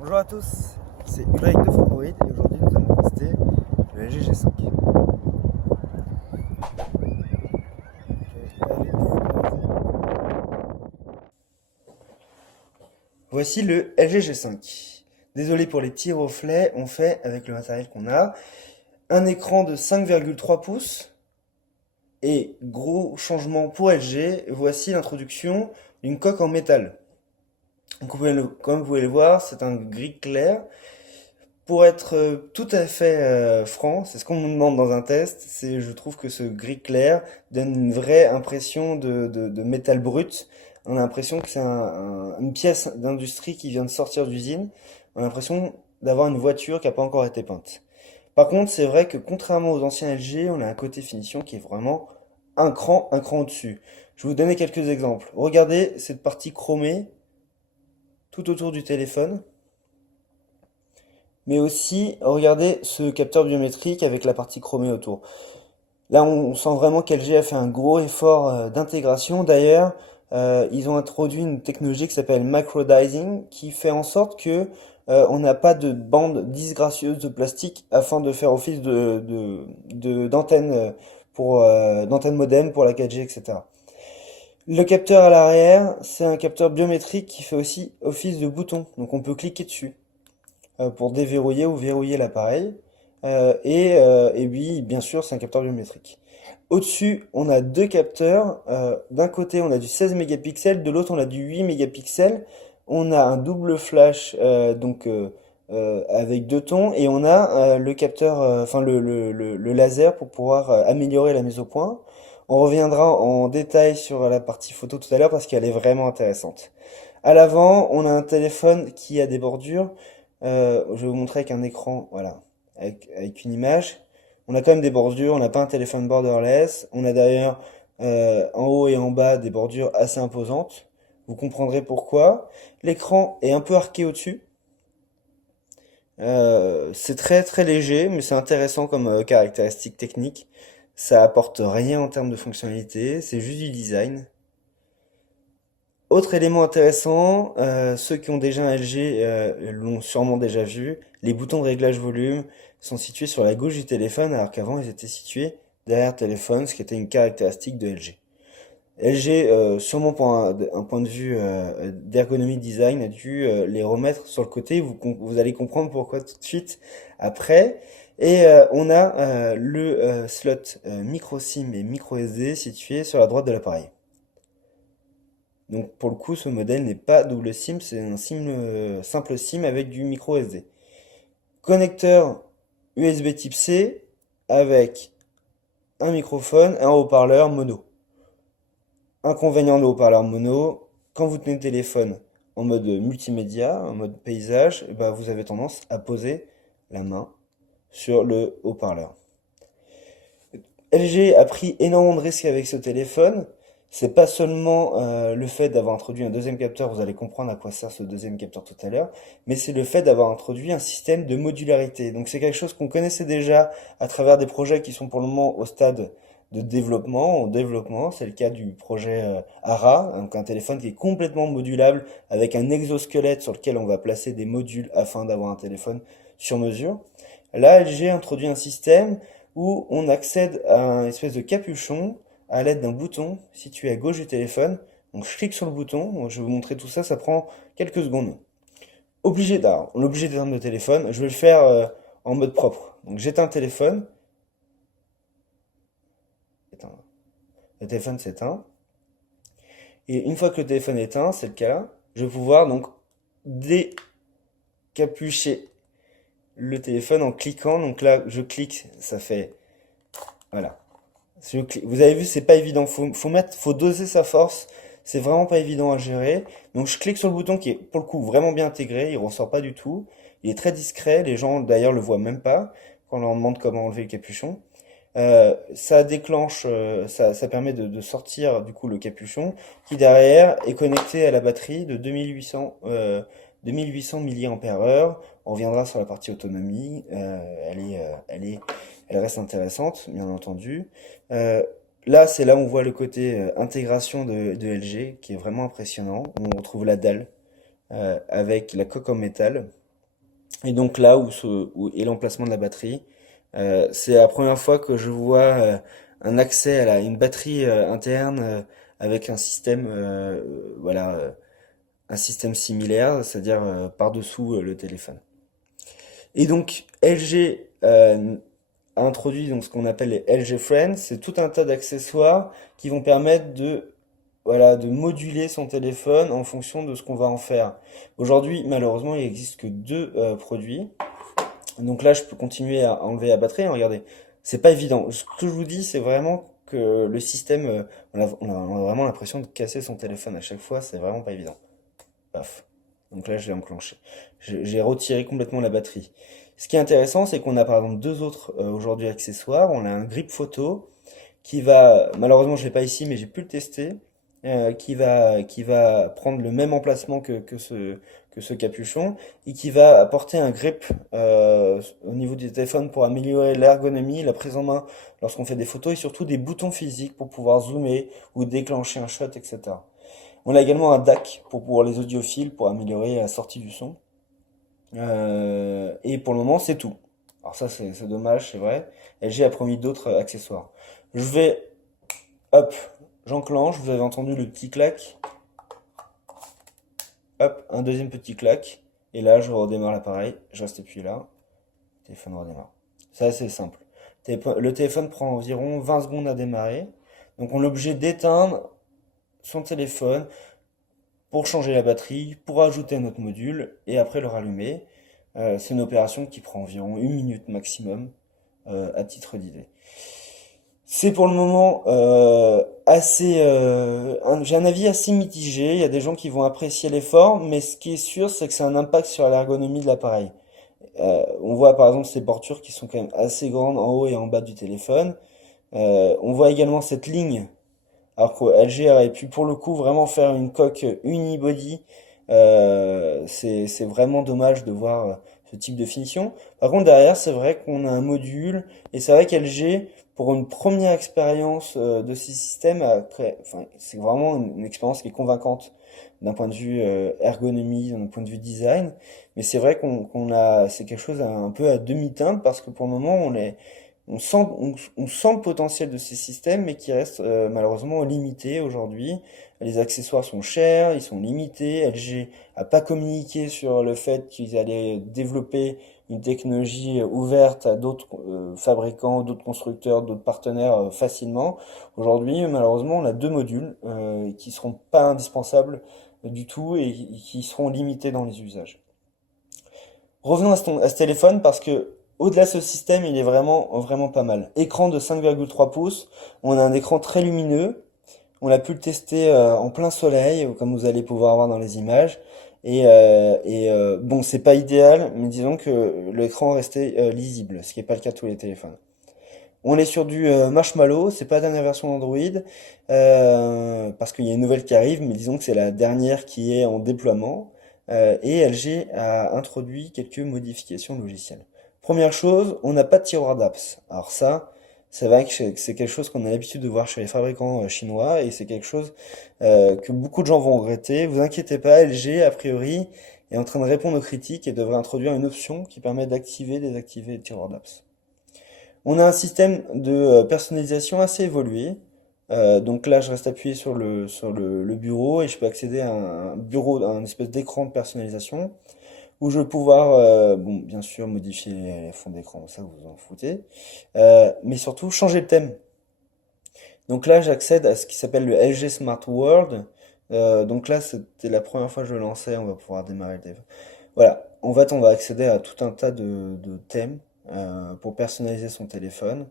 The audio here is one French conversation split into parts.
Bonjour à tous, c'est Ulrich de Android et aujourd'hui nous allons tester le LG G5. Voici le LG G5. Désolé pour les petits reflets, on fait avec le matériel qu'on a. Un écran de 5,3 pouces et gros changement pour LG, voici l'introduction d'une coque en métal. Donc comme vous pouvez le voir, c'est un gris clair. Pour être tout à fait franc, c'est ce qu'on nous demande dans un test, je trouve que ce gris clair donne une vraie impression de métal brut. On a l'impression que c'est une pièce d'industrie qui vient de sortir d'usine. On a l'impression d'avoir une voiture qui n'a pas encore été peinte. Par contre, c'est vrai que contrairement aux anciens LG, on a un côté finition qui est vraiment un cran au-dessus. Je vais vous donner quelques exemples. Regardez cette partie chromée tout autour du téléphone. Mais aussi, regardez ce capteur biométrique avec la partie chromée autour. Là, on sent vraiment qu'LG a fait un gros effort d'intégration. D'ailleurs, ils ont introduit une technologie qui s'appelle microdizing, qui fait en sorte que on n'a pas de bande disgracieuse de plastique afin de faire office d'antenne d'antenne modem pour la 4G, etc. Le capteur à l'arrière, c'est un capteur biométrique qui fait aussi office de bouton, donc on peut cliquer dessus pour déverrouiller ou verrouiller l'appareil. Et oui, bien sûr, c'est un capteur biométrique. Au-dessus, on a deux capteurs. D'un côté, on a du 16 mégapixels, de l'autre, on a du 8 mégapixels. On a un double flash avec deux tons et on a le capteur, enfin le laser pour pouvoir améliorer la mise au point. On reviendra en détail sur la partie photo tout à l'heure parce qu'elle est vraiment intéressante. À l'avant, on a un téléphone qui a des bordures. Je vais vous montrer avec un écran, voilà, avec une image. On a quand même des bordures, on n'a pas un téléphone borderless. On a d'ailleurs en haut et en bas des bordures assez imposantes. Vous comprendrez pourquoi. L'écran est un peu arqué au-dessus. C'est très très léger, mais c'est intéressant comme caractéristique technique. Ça apporte rien en termes de fonctionnalité, c'est juste du design. Autre élément intéressant, ceux qui ont déjà un LG l'ont sûrement déjà vu, les boutons de réglage volume sont situés sur la gauche du téléphone alors qu'avant ils étaient situés derrière le téléphone, ce qui était une caractéristique de LG. LG, sûrement pour un point de vue d'ergonomie design, a dû les remettre sur le côté, vous allez comprendre pourquoi tout de suite après. Et on a le slot micro SIM et micro SD situé sur la droite de l'appareil. Donc pour le coup, ce modèle n'est pas double SIM, c'est un SIM, simple SIM avec du micro SD. Connecteur USB type C avec un microphone, un haut-parleur mono. Inconvénient de haut-parleur mono, quand vous tenez le téléphone en mode multimédia, en mode paysage, et ben vous avez tendance à poser la main sur le haut-parleur. LG a pris énormément de risques avec ce téléphone. C'est pas seulement le fait d'avoir introduit un deuxième capteur, vous allez comprendre à quoi sert ce deuxième capteur tout à l'heure, mais c'est le fait d'avoir introduit un système de modularité. Donc c'est quelque chose qu'on connaissait déjà à travers des projets qui sont pour le moment au stade de développement, c'est le cas du projet ARA, donc un téléphone qui est complètement modulable avec un exosquelette sur lequel on va placer des modules afin d'avoir un téléphone sur mesure. Là, LG introduit un système où on accède à un espèce de capuchon à l'aide d'un bouton situé à gauche du téléphone. Donc je clique sur le bouton, je vais vous montrer tout ça, ça prend quelques secondes. On est obligé d'éteindre le téléphone, je vais le faire en mode propre. Donc j'éteins le téléphone, le téléphone s'éteint, et une fois que le téléphone est éteint, c'est le cas, je vais pouvoir donc décapucher le téléphone en cliquant. Donc là, je clique, ça fait, voilà. Vous avez vu, c'est pas évident. Faut doser sa force. C'est vraiment pas évident à gérer. Donc je clique sur le bouton qui est pour le coup vraiment bien intégré. Il ressort pas du tout. Il est très discret. Les gens d'ailleurs le voient même pas quand on leur demande comment enlever le capuchon. Ça déclenche, ça permet de sortir du coup le capuchon qui derrière est connecté à la batterie de 2800 mAh. On reviendra sur la partie autonomie. Elle reste intéressante, bien entendu. Euh, Là, c'est là où on voit le côté intégration de LG qui est vraiment impressionnant. On retrouve la dalle avec la coque en métal. Et donc là où est l'emplacement de la batterie. C'est la première fois que je vois un accès à une batterie interne avec un système, voilà, un système similaire, c'est-à-dire par-dessous le téléphone. Et donc LG a introduit donc ce qu'on appelle les LG Friends, c'est tout un tas d'accessoires qui vont permettre de voilà, de moduler son téléphone en fonction de ce qu'on va en faire. Aujourd'hui, malheureusement, il n'existe que deux produits. Donc là, je peux continuer à enlever la batterie, hein. Regardez, c'est pas évident. Ce que je vous dis, c'est vraiment que le système, on a vraiment l'impression de casser son téléphone à chaque fois. C'est vraiment pas évident. Paf. Donc là, je l'ai enclenché. J'ai retiré complètement la batterie. Ce qui est intéressant, c'est qu'on a par exemple deux autres aujourd'hui accessoires. On a un grip photo qui va, malheureusement je l'ai pas ici, mais j'ai pu le tester, qui va prendre le même emplacement que ce capuchon et qui va apporter un grip au niveau du téléphone pour améliorer l'ergonomie, la prise en main lorsqu'on fait des photos et surtout des boutons physiques pour pouvoir zoomer ou déclencher un shot, etc. On a également un DAC pour les audiophiles pour améliorer la sortie du son. Et pour le moment, c'est tout. Alors ça, c'est dommage, c'est vrai. LG a promis d'autres accessoires. Je vais, hop, j'enclenche. Vous avez entendu le petit clac. Hop, un deuxième petit clac. Et là, je redémarre l'appareil. Je reste appuyé là. Le téléphone redémarre. C'est assez simple. Le téléphone prend environ 20 secondes à démarrer. Donc on est obligé d'éteindre son téléphone pour changer la batterie, pour ajouter un autre module et après le rallumer. C'est une opération qui prend environ 1 minute maximum, à titre d'idée. C'est pour le moment j'ai un avis assez mitigé. Il y a des gens qui vont apprécier l'effort, mais ce qui est sûr, c'est que c'est un impact sur l'ergonomie de l'appareil. On voit par exemple ces portures qui sont quand même assez grandes en haut et en bas du téléphone. On voit également cette ligne alors que LG aurait pu pour le coup vraiment faire une coque unibody. C'est vraiment dommage de voir ce type de finition. Par contre derrière c'est vrai qu'on a un module et c'est vrai qu'LG pour une première expérience de ces systèmes enfin, c'est vraiment une expérience qui est convaincante d'un point de vue ergonomie, d'un point de vue design. Mais c'est vrai c'est quelque chose un peu à demi-teinte parce que pour le moment on sent le potentiel de ces systèmes, mais qui reste malheureusement limité aujourd'hui. Les accessoires sont chers, ils sont limités. LG a pas communiqué sur le fait qu'ils allaient développer une technologie ouverte à d'autres fabricants, d'autres constructeurs, d'autres partenaires facilement. Aujourd'hui, malheureusement, on a deux modules qui seront pas indispensables du tout et qui seront limités dans les usages. Revenons à ce téléphone parce que au-delà de ce système, il est vraiment vraiment pas mal. Écran de 5,3 pouces, on a un écran très lumineux. On a pu le tester en plein soleil, comme vous allez pouvoir voir dans les images. Bon, c'est pas idéal, mais disons que l'écran restait lisible, ce qui n'est pas le cas de tous les téléphones. On est sur du Marshmallow, c'est pas la dernière version d'Android, parce qu'il y a une nouvelle qui arrive, mais disons que c'est la dernière qui est en déploiement, et LG a introduit quelques modifications logicielles. Première chose, on n'a pas de tiroir d'apps. Alors ça, c'est vrai que c'est quelque chose qu'on a l'habitude de voir chez les fabricants chinois, et c'est quelque chose que beaucoup de gens vont regretter. Vous inquiétez pas, LG, a priori, est en train de répondre aux critiques et devrait introduire une option qui permet d'activer et désactiver les tiroirs d'apps. On a un système de personnalisation assez évolué. Donc là, je reste appuyé sur le bureau et je peux accéder à un bureau, à un espèce d'écran de personnalisation où je vais pouvoir, bon, bien sûr, modifier les fonds d'écran, ça vous en foutez, mais surtout changer le thème. Donc là, j'accède à ce qui s'appelle le LG Smart World. Donc là, c'était la première fois que je le lançais, on va pouvoir démarrer le téléphone. Voilà, en fait, on va accéder à tout un tas de thèmes pour personnaliser son téléphone.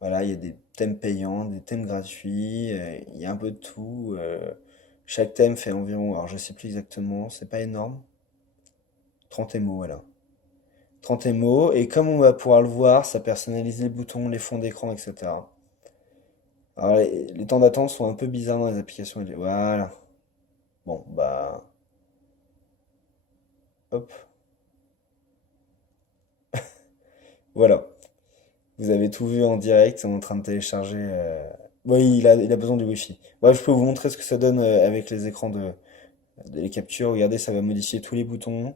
Voilà, il y a des thèmes payants, des thèmes gratuits, il y a un peu de tout. Chaque thème fait environ, alors je sais plus exactement, c'est pas énorme, 30 MO, voilà. 30 MO, et comme on va pouvoir le voir, ça personnalise les boutons, les fonds d'écran, etc. Alors les temps d'attente sont un peu bizarres dans les applications. Voilà. Bon, bah, hop, voilà. Vous avez tout vu en direct, on est en train de télécharger. Oui, il a besoin du Wi-Fi. Ouais, je peux vous montrer ce que ça donne avec les écrans les captures. Regardez, ça va modifier tous les boutons.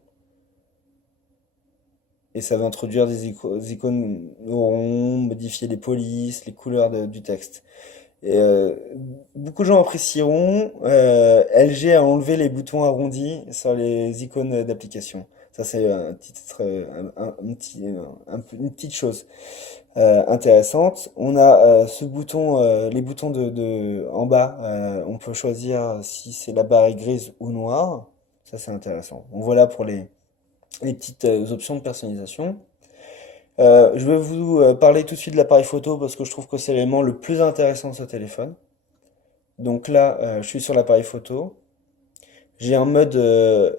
Et ça va introduire des icônes ronds, modifier les polices, les couleurs du texte. Et beaucoup de gens apprécieront. LG a enlevé les boutons arrondis sur les icônes d'application. Ça, c'est un titre, un petit, une petite chose intéressante. On a ce bouton, les boutons en bas. On peut choisir si c'est la barre est grise ou noire. Ça, c'est intéressant. Donc voilà pour les petites options de personnalisation. Je vais vous parler tout de suite de l'appareil photo parce que je trouve que c'est l'élément le plus intéressant de ce téléphone. Donc là, je suis sur l'appareil photo. J'ai un mode,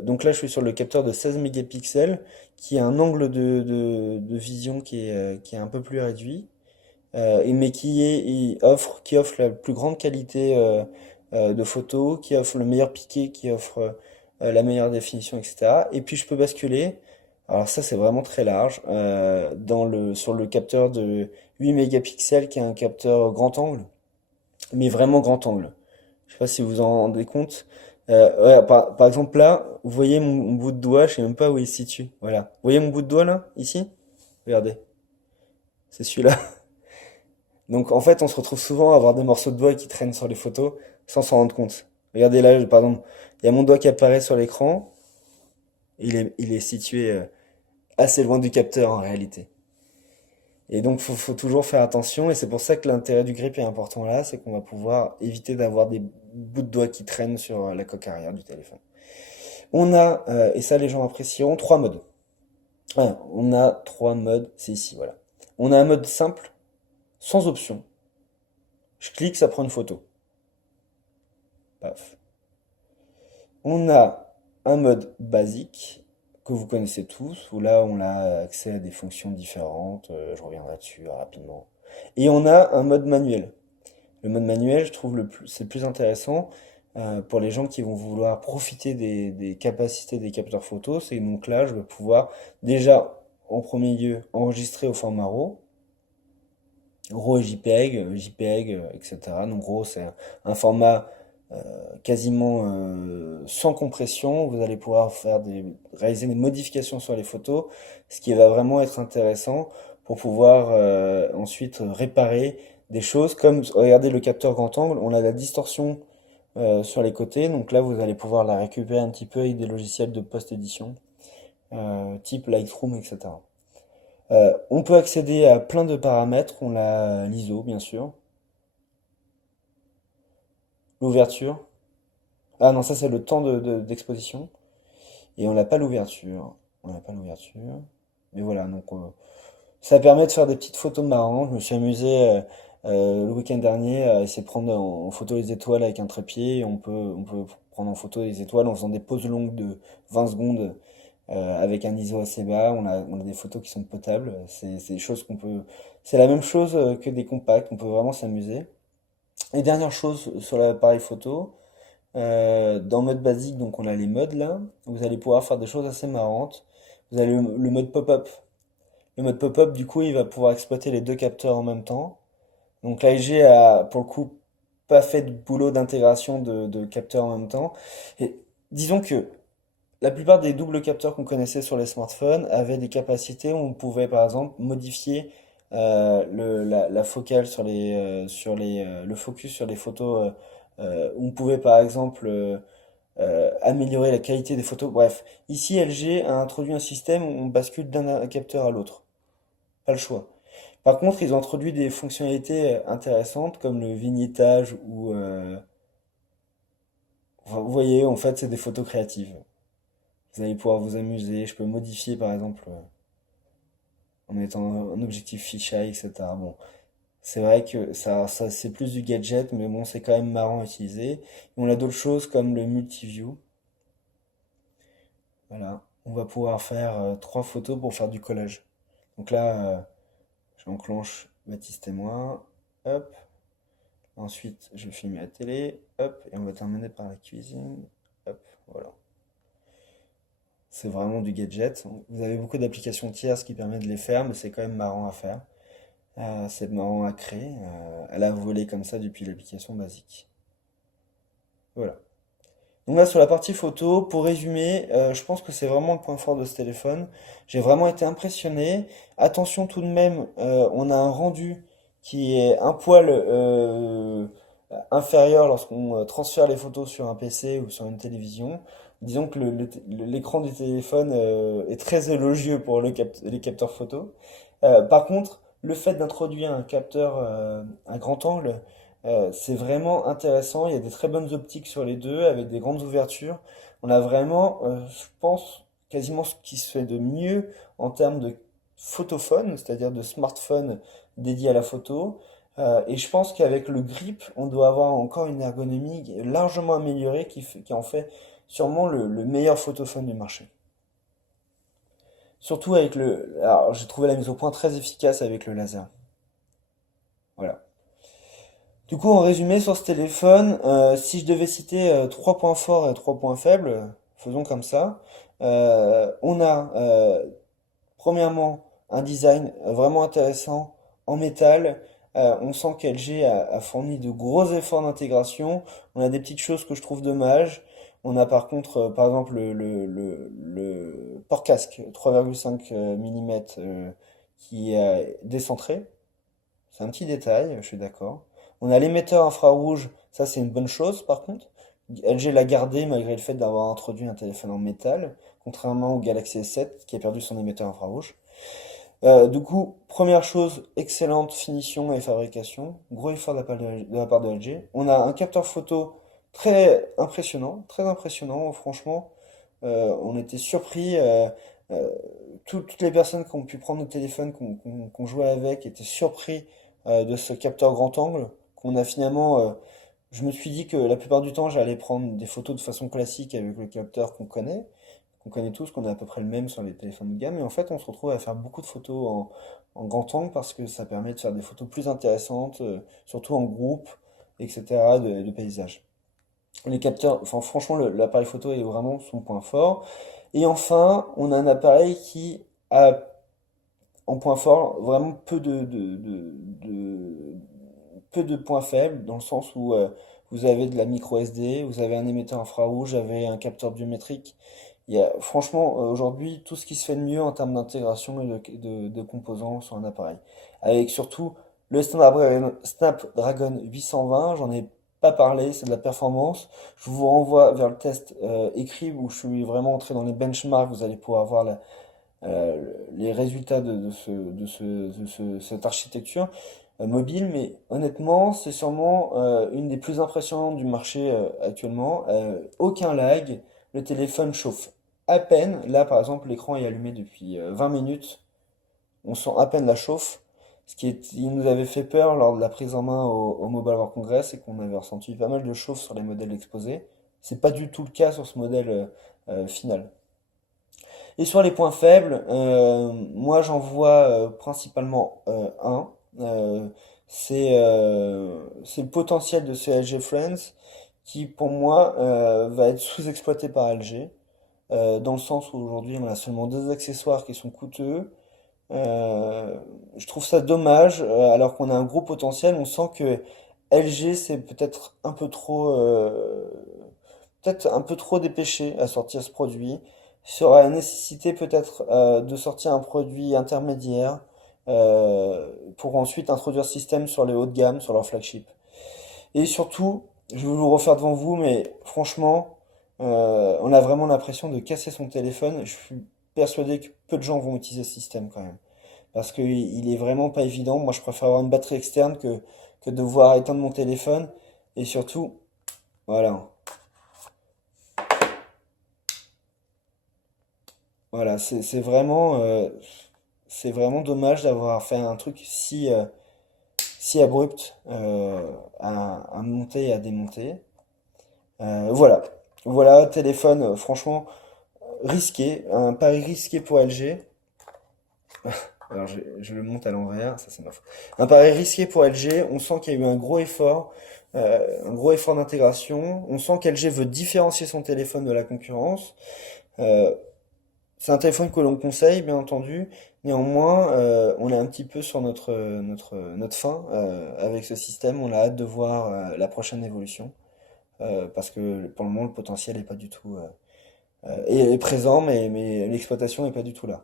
donc là, je suis sur le capteur de 16 mégapixels qui a un angle de vision qui est un peu plus réduit, mais qui offre la plus grande qualité de photo, qui offre le meilleur piqué, qui offre la meilleure définition, etc. Et puis je peux basculer. Alors ça, c'est vraiment très large sur le capteur de 8 mégapixels qui est un capteur grand angle, mais vraiment grand angle. Je sais pas si vous en rendez compte. Ouais, par exemple là, vous voyez mon bout de doigt, je sais même pas où il se situe. Voilà. Vous voyez mon bout de doigt là, ici? Regardez, c'est celui-là. Donc en fait, on se retrouve souvent à avoir des morceaux de doigts qui traînent sur les photos sans s'en rendre compte. Regardez là, par exemple, il y a mon doigt qui apparaît sur l'écran. Il est situé assez loin du capteur en réalité. Et donc faut toujours faire attention et c'est pour ça que l'intérêt du grip est important là, c'est qu'on va pouvoir éviter d'avoir des bouts de doigts qui traînent sur la coque arrière du téléphone. On a, et ça les gens apprécieront, trois modes. On a trois modes, c'est ici, voilà. On a un mode simple, sans option. Je clique, ça prend une photo. Paf. On a un mode basique, que vous connaissez tous, où là on a accès à des fonctions différentes, je reviendrai dessus rapidement. Et on a un mode manuel. Le mode manuel, je trouve c'est le plus intéressant pour les gens qui vont vouloir profiter des capacités des capteurs photo. C'est donc là, je vais pouvoir déjà, en premier lieu, enregistrer au format RAW et JPEG, JPEG, etc. Donc RAW, c'est un format quasiment sans compression. Vous allez pouvoir réaliser des modifications sur les photos, ce qui va vraiment être intéressant pour pouvoir ensuite réparer des choses comme, regardez le capteur grand angle, on a la distorsion sur les côtés, donc là vous allez pouvoir la récupérer un petit peu avec des logiciels de post-édition, type Lightroom, etc. On peut accéder à plein de paramètres, on a l'ISO bien sûr, l'ouverture, ah non ça c'est le temps d'exposition, et on n'a pas l'ouverture, on n'a pas l'ouverture, mais voilà, donc ça permet de faire des petites photos marrantes. Je me suis amusé le week-end dernier à essayer de prendre en photo les étoiles avec un trépied. On peut prendre en photo les étoiles en faisant des pauses longues de 20 secondes avec un ISO assez bas. On a des photos qui sont potables. C'est des choses qu'on peut. C'est la même chose que des compacts. On peut vraiment s'amuser. Et dernière chose sur l'appareil photo, dans mode basique, donc on a les modes là. Vous allez pouvoir faire des choses assez marrantes. Vous avez le mode pop-up. Le mode pop-up, du coup, il va pouvoir exploiter les deux capteurs en même temps. Donc l'AEG a, pour le coup, pas fait de boulot d'intégration de capteurs en même temps. Et disons que la plupart des doubles capteurs qu'on connaissait sur les smartphones avaient des capacités où on pouvait, par exemple, modifier la focale le focus sur les photos. Où on pouvait, par exemple, améliorer la qualité des photos. Bref, ici, LG a introduit un système où on bascule d'un capteur à l'autre. Pas le choix. Par contre, ils ont introduit des fonctionnalités intéressantes comme le vignettage ou enfin, vous voyez, en fait, c'est des photos créatives. Vous allez pouvoir vous amuser. Je peux modifier, par exemple, en mettant un objectif fisheye, etc. Bon, c'est vrai que ça c'est plus du gadget, mais bon, c'est quand même marrant à utiliser. Et on a d'autres choses comme le multiview. Voilà, on va pouvoir faire trois photos pour faire du collage. Donc là, j'enclenche Baptiste et moi. Hop. Ensuite, je filme la télé, hop, et on va terminer par la cuisine, hop, voilà. C'est vraiment du gadget. Vous avez beaucoup d'applications tierces qui permettent de les faire, mais c'est quand même marrant à faire. C'est marrant à créer, à la volée comme ça depuis l'application basique. Voilà. Donc là, sur la partie photo, pour résumer, je pense que c'est vraiment le point fort de ce téléphone. J'ai vraiment été impressionné. Attention tout de même, on a un rendu qui est un poil inférieur lorsqu'on transfère les photos sur un PC ou sur une télévision. Disons que l'écran du téléphone est très élogieux pour les capteurs photo. Par contre, le fait d'introduire un capteur à grand angle, c'est vraiment intéressant. Il y a des très bonnes optiques sur les deux avec des grandes ouvertures. On a vraiment, je pense, quasiment ce qui se fait de mieux en termes de photophone, c'est-à-dire de smartphone dédié à la photo. Et je pense qu'avec le grip, on doit avoir encore une ergonomie largement améliorée qui en fait sûrement le meilleur photophone du marché. Surtout avec le... Alors, j'ai trouvé la mise au point très efficace avec le laser. Voilà. Du coup, en résumé sur ce téléphone, si je devais citer trois points forts et trois points faibles, faisons comme ça. On a premièrement un design vraiment intéressant en métal. On sent qu'LG a fourni de gros efforts d'intégration. On a des petites choses que je trouve dommages. On a par contre, par exemple, le port-casque 3,5 mm qui est décentré. C'est un petit détail, je suis d'accord. On a l'émetteur infrarouge, ça c'est une bonne chose par contre. LG l'a gardé malgré le fait d'avoir introduit un téléphone en métal, contrairement au Galaxy S7 qui a perdu son émetteur infrarouge. Du coup, première chose, excellente finition et fabrication, gros effort de la part de LG. On a un capteur photo très impressionnant, franchement. On était surpris. Euh, Toutes les personnes qui ont pu prendre nos téléphones, qu'on jouait avec, étaient surpris de ce capteur grand angle qu'on a finalement. Je me suis dit que la plupart du temps, j'allais prendre des photos de façon classique avec le capteur qu'on connaît tous, qu'on a à peu près le même sur les téléphones de gamme. Et en fait, on se retrouve à faire beaucoup de photos en grand angle parce que ça permet de faire des photos plus intéressantes, surtout en groupe, etc., de paysages. Les capteurs, enfin franchement, l'appareil photo est vraiment son point fort. Et enfin, on a un appareil qui a en point fort vraiment peu de points faibles, dans le sens où vous avez de la micro SD, vous avez un émetteur infrarouge, vous avez un capteur biométrique. Il y a, franchement, aujourd'hui, tout ce qui se fait de mieux en termes d'intégration et de composants sur un appareil. Avec surtout le Snapdragon 820, j'en ai pas parlé, c'est de la performance. Je vous renvoie vers le test écrit où je suis vraiment entré dans les benchmarks. Vous allez pouvoir voir les résultats cette architecture mobile, mais honnêtement, c'est sûrement une des plus impressionnantes du marché actuellement. Aucun lag, le téléphone chauffe à peine. Là, par exemple, l'écran est allumé depuis 20 minutes. On sent à peine la chauffe. Il nous avait fait peur lors de la prise en main au Mobile World Congress, c'est qu'on avait ressenti pas mal de chauffe sur les modèles exposés. C'est pas du tout le cas sur ce modèle final. Et sur les points faibles, moi j'en vois principalement un. C'est le potentiel de ce LG Friends qui pour moi va être sous-exploité par LG. Dans le sens où aujourd'hui on a seulement deux accessoires qui sont coûteux. Je trouve ça dommage, alors qu'on a un gros potentiel. On sent que LG c'est peut-être un peu trop dépêché à sortir ce produit. Il y aura la nécessité peut-être de sortir un produit intermédiaire pour ensuite introduire ce système sur les hauts de gamme, sur leur flagship. Et surtout, je vais vous le refaire devant vous, mais franchement, on a vraiment l'impression de casser son téléphone. Je suis persuadé que peu de gens vont utiliser ce système quand même. Parce qu'il est vraiment pas évident. Moi, je préfère avoir une batterie externe que de devoir éteindre mon téléphone. Et surtout, voilà. Voilà, c'est vraiment dommage d'avoir fait un truc si abrupt à monter et à démonter. Voilà, voilà, téléphone franchement risqué, un pari risqué pour LG. Alors je le monte à l'envers, ça c'est ma faute. Un pari risqué pour LG, on sent qu'il y a eu un gros effort d'intégration. On sent qu'LG veut différencier son téléphone de la concurrence. Euh, C'est un téléphone que l'on conseille, bien entendu. Néanmoins, on est un petit peu sur notre fin avec ce système. On a hâte de voir la prochaine évolution. parce que pour le moment le potentiel est pas du tout est présent, mais l'exploitation est pas du tout là.